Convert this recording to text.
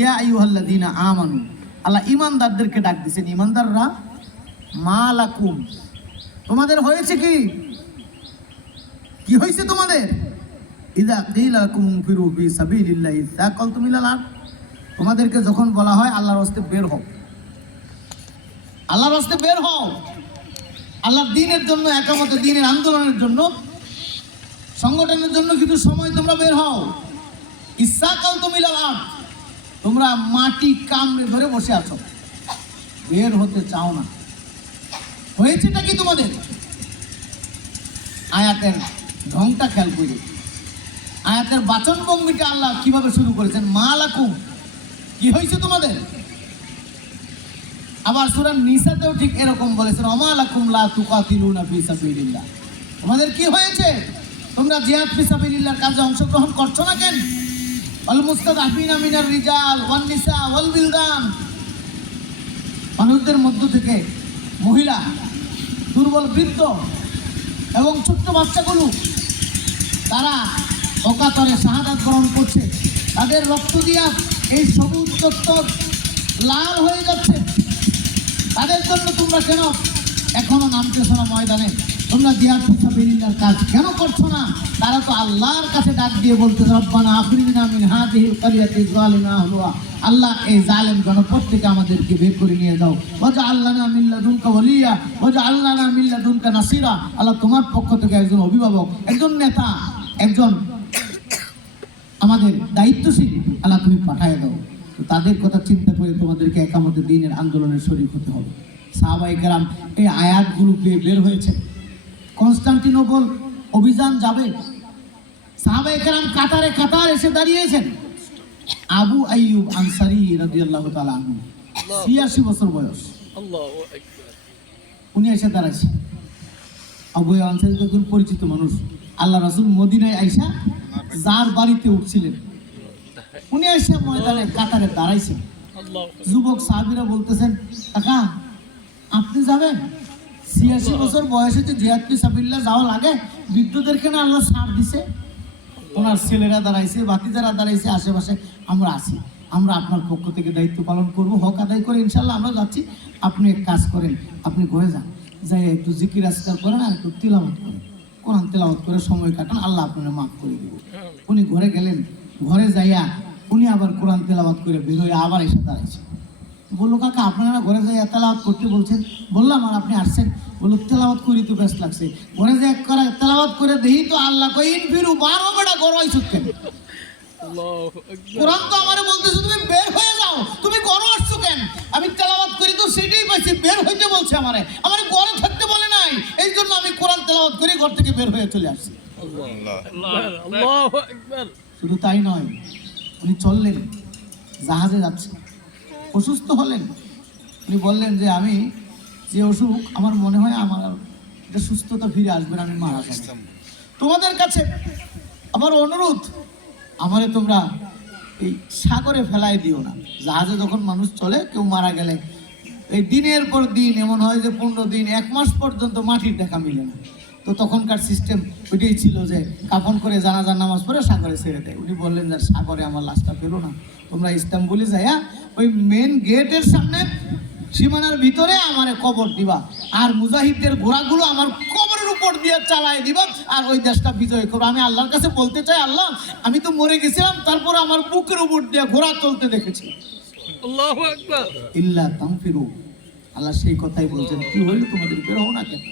ইয়া আমানু। আল্লাহ ইমানদারদেরকে ডাক ইমানদাররা মালাকুম তোমাদের হয়েছে কি? কি হয়েছে তোমাদের? ইদা ফিরু ফি তোমাদেরকে যখন বলা হয়, আল্লাহর রাস্তায় বের হও। আল্লাহর রাস্তায় বের হও। আল্লাহর দিনের জন্য, একামত দিনের আন্দোলনের জন্য, সংগঠনের জন্য কিছু সময় তোমরা বের হও। ইসাকাল তুমিলাল আরদ। তোমরা মাটি কামড়ে ধরে বসে আছো। বের হতে চাও না। হয়েছেটা কি তোমাদের? আয়াতের ঢংটা খেয়াল করি। আয়াতের বাচন ভঙ্গিটা আল্লাহ কীভাবে শুরু করেছেন? মা মালাকুম। কি হয়েছে তোমাদের? আবার সূরা নিসাতেও ঠিক এরকম বলেছেন, অমালাকুম লা তুকাতিলুনা ফি সাবিলিল্লাহ। তোমাদের কি হয়েছে? তোমরা জিহাদ ফি সাবিলিল্লাহর কাজে অংশগ্রহণ করছ না কেন? মানুষদের মধ্য থেকে মহিলা, দুর্বল বৃদ্ধ এবং ছোট্ট বাচ্চাগুলো, তারা অকাতরে শাহাদাত গ্রহণ করছে। তাদের রক্ত দিয়া এই সবুজ চত্বর লাল হয়ে যাচ্ছে। তাদের জন্য তোমরা কেন এখনও নামতেছো না ময়দানে? তোমরা জিহাদ ফিসাবিলিল্লাহর কাজ কেন করছ না? তারা তো আল্লাহর কাছে ডাক দিয়ে বলতে রব্বানা আখরিনা মিন হাদিহিল কারিয়াতি যালিমা আহলুহা আল্লাহ এই জালেম জনপদ থেকে আমাদেরকে বের করে নিয়ে দাও ওজা আল্লাহ না মিল্লা দুনকা ওলিয়া। ওজা আল্লাহ না মিল্লা দুনকা নাসিরা। আল্লাহ তোমার পক্ষ থেকে একজন অভিভাবক, একজন নেতা, একজন আমাদের দায়িত্বশীল, আল্লাহ তুমি পাঠায় দাও। তো তাদের কথা চিন্তা করে তোমাদেরকে একামতের দিনের আন্দোলনের শরীর হতে হবে। সাহাবাই এই আয়াতগুলো পেয়ে বের হয়েছে। কনস্টান্টিনোপল অভিযান যাবে। সাহাবাই কেরাম কাতারে কাতার এসে দাঁড়িয়েছেন। আবু আইয়ুব আনসারি রাদিয়াল্লাহু তাআলা আনহু ছিয়াশি বছর বয়স। আল্লাহু আকবার। উনি এসে দাঁড়াইছে আবু আনসারি তো একজন পরিচিত মানুষ। আল্লাহ রাসূল মদিনায় আইসা যার বাড়িতে উঠছিলেন। উনি এসে ময়দানে কাতারে দাঁড়াইছেন। যুবক সাহাবিরা বলতেছেন কাকা আপনি যাবেন? ছিয়াশি বছর বয়সে যে জিয়াদ সাবিল্লা যাওয়া লাগে। বৃদ্ধদেরকে না আল্লাহ ছাড় দিছে। ওনার ছেলেরা দাঁড়াইছে বাতিদারা দাঁড়াইছে আশেপাশে। আমরা আছি। আমরা আপনার পক্ষ থেকে দায়িত্ব পালন করব, হক আদায় করে ইনশাল্লাহ আমরা যাচ্ছি। আপনি এক কাজ করেন, আপনি ঘরে যান। যাই একটু জিকির আজকাল করেন আর একটু তিলামত করেন। কোরআন তেলাওয়াত করে সময় কাটান, আল্লাহ আপনার মাফ করে দেবে। উনি ঘরে গেলেন, ঘরে যাইয়া উনি আবার কোরআন তেলাওয়াত করে বেরোয় আবার এসে দাঁড়াইছে। বলল কাকা আপনারা ঘরে যাই তেলাওয়াত করতে বলছেন। বললাম আর আপনি আসছেন? বলল তেলাওয়াত করি তো ব্যস্ত লাগছে। ঘরে এক করে তেলাওয়াত করে দেই তো আল্লাহ কই ইন ফিরু বারো বেটা গরয় সুতকেন কোরআন তো আমারে বলতেছে তুমি বের হয়ে যাও তুমি ঘরে আসছো কেন? আমি তেলাওয়াত করি তো সেটাই পাইছি বের হইতে বলছে আমারে। আমার ঘরে থাকতে বলে নাই এই জন্য আমি কোরআন তেলাওয়াত করে ঘর থেকে বের হয়ে চলে আসছি। শুধু তাই নয় উনি চললেন জাহাজে যাচ্ছেন অসুস্থ হলেন। উনি বললেন যে আমি যে অসুখ আমার মনে হয় আমার এটা সুস্থতা ফিরে আসবে আমি মারা যাব। তোমাদের কাছে আমার অনুরোধ আমারে তোমরা এই সাগরে ফেলাই দিও না। জাহাজে যখন মানুষ চলে কেউ মারা গেলে এই দিনের পর দিন এমন হয় যে পনেরো দিন এক মাস পর্যন্ত মাটির দেখা মিলে না। তো তখনকার সিস্টেম ওইটাই ছিল যে কাফন করে জানাজার নামাজ পড়ে সাগরে ছেড়ে দেয়। উনি বললেন যে সাগরে আমার লাশটা পেল না। তোমরা ইস্তাম্বুলে যাইয়া ওই মেন গেটের সামনে সীমানার ভিতরে আমারে কবর দিবা। আর মুজাহিদদের ঘোড়াগুলো আমার কবরের উপর দিয়ে চালাই দিবা আর ওই দেশটা বিজয় করব আমি আল্লাহর কাছে বলতে চাই আল্লাহ আমি তো মরে গেছিলাম তারপর আমার বুকের উপর দিয়ে ঘোড়া চলতে দেখেছি। ইল্লা তামফিরু আল্লাহ সেই কথাই বলছেন কি হইল তোমাদের? বেরো না কেন?